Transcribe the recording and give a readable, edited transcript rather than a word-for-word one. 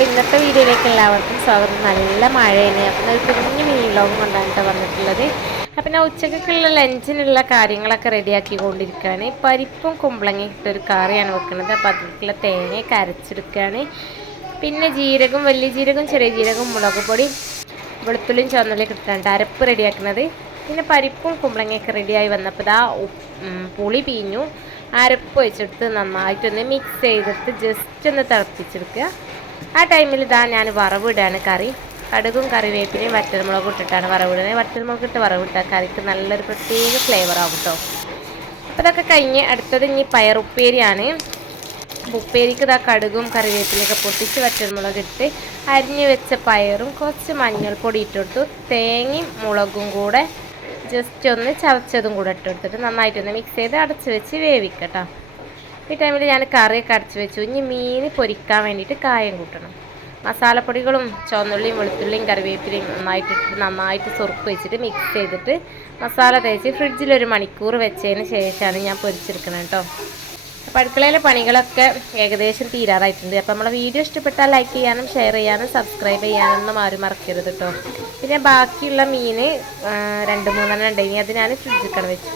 അപ്പോൾ ഇന്നത്തെ വീഡിയോയിലേക്ക് എല്ലാവർക്കും സ്വാഗതം. നല്ല മഴയാണ്. അപ്പം ഒരു കുഞ്ഞു മിനി വ്ലോഗും കൊണ്ടാണ് വന്നിട്ടുള്ളത്. അപ്പം ഞാൻ ഉച്ചയ്ക്കുള്ള ലഞ്ചിനുള്ള കാര്യങ്ങളൊക്കെ റെഡിയാക്കിക്കൊണ്ടിരിക്കുകയാണ്. പരിപ്പും കുമ്പളങ്ങയും ഇട്ടൊരു കറിയാണ് വെക്കുന്നത്. അപ്പോൾ അതിലേക്കുള്ള തേങ്ങയൊക്കെ അരച്ചെടുക്കുകയാണ്. പിന്നെ ജീരകം, വലിയ ജീരകം, ചെറിയ ജീരകം, മുളക് പൊടി, വെളുത്തുള്ളിയും ചുവന്നുള്ളിയൊക്കെ ഇട്ടിട്ടാണ് അരപ്പ് റെഡിയാക്കുന്നത്. പിന്നെ പരിപ്പും കുമ്പളങ്ങയൊക്കെ റെഡിയായി വന്നപ്പോൾ ഇതാ പുളി പിഴിഞ്ഞു അരപ്പ് വെച്ചെടുത്ത് നന്നായിട്ടൊന്ന് മിക്സ് ചെയ്തെടുത്ത് ജസ്റ്റ് ഒന്ന് തിളപ്പിച്ചെടുക്കുക. ആ ടൈമിൽ ഇതാ ഞാൻ വറവിടാണ് കറി. കടുകും കറിവേപ്പിലയും വറ്റൽമുളകും ഇട്ടിട്ടാണ് വറവിടുന്നത്. വറ്റൽമുളക് ഇട്ട് വറവിട്ടാൽ കറിക്ക് നല്ലൊരു പ്രത്യേക ഫ്ലേവർ ആവും കേട്ടോ. അപ്പോൾ ഇതൊക്കെ കഴിഞ്ഞ് അടുത്തത് ഇനി പയറുപ്പേരിയാണ്. ഉപ്പേരിക്ക് ഇതാ കടുകും കറിവേപ്പിലയൊക്കെ പൊട്ടിച്ച് വറ്റൽമുളക് ഇട്ട് അരിഞ്ഞ് വെച്ച പയറും കുറച്ച് മഞ്ഞൾപ്പൊടി ഇട്ടെടുത്തു. തേങ്ങയും മുളകും കൂടെ ജസ്റ്റ് ഒന്ന് ചതച്ചതും കൂടെ ഇട്ടെടുത്തിട്ട് നന്നായിട്ടൊന്ന് മിക്സ് ചെയ്ത് അടച്ച് വെച്ച് വേവിക്കട്ടോ. ഈ ടൈമിൽ ഞാൻ കറിയൊക്കെ അടച്ച് വെച്ചു. ഇനി മീൻ പൊരിക്കാൻ വേണ്ടിയിട്ട് കായം കൂട്ടണം. മസാലപ്പൊടികളും ചുവന്നുള്ളിയും വെളുത്തുള്ളിയും കറിവേപ്പിലയും നന്നായിട്ട് സുറുക്ക് വെച്ചിട്ട് മിക്സ് ചെയ്തിട്ട് മസാല തേച്ച് ഫ്രിഡ്ജിൽ 1 മണിക്കൂർ വെച്ചതിന് ശേഷമാണ് ഞാൻ പൊരിച്ചെടുക്കണം കേട്ടോ. അപ്പോൾ അടുക്കളയിലെ പണികളൊക്കെ ഏകദേശം തീരാറായിട്ടുണ്ട്. അപ്പോൾ നമ്മളെ വീഡിയോ ഇഷ്ടപ്പെട്ടാൽ ലൈക്ക് ചെയ്യാനും ഷെയർ ചെയ്യാനും സബ്സ്ക്രൈബ് ചെയ്യാനൊന്നും ആരും മറക്കരുത് കേട്ടോ. പിന്നെ ബാക്കിയുള്ള മീൻ 2-3 എണ്ണം ഉണ്ടെങ്കിൽ അത് ഞാൻ ഫ്രിഡ്ജിൽ വെച്ചു.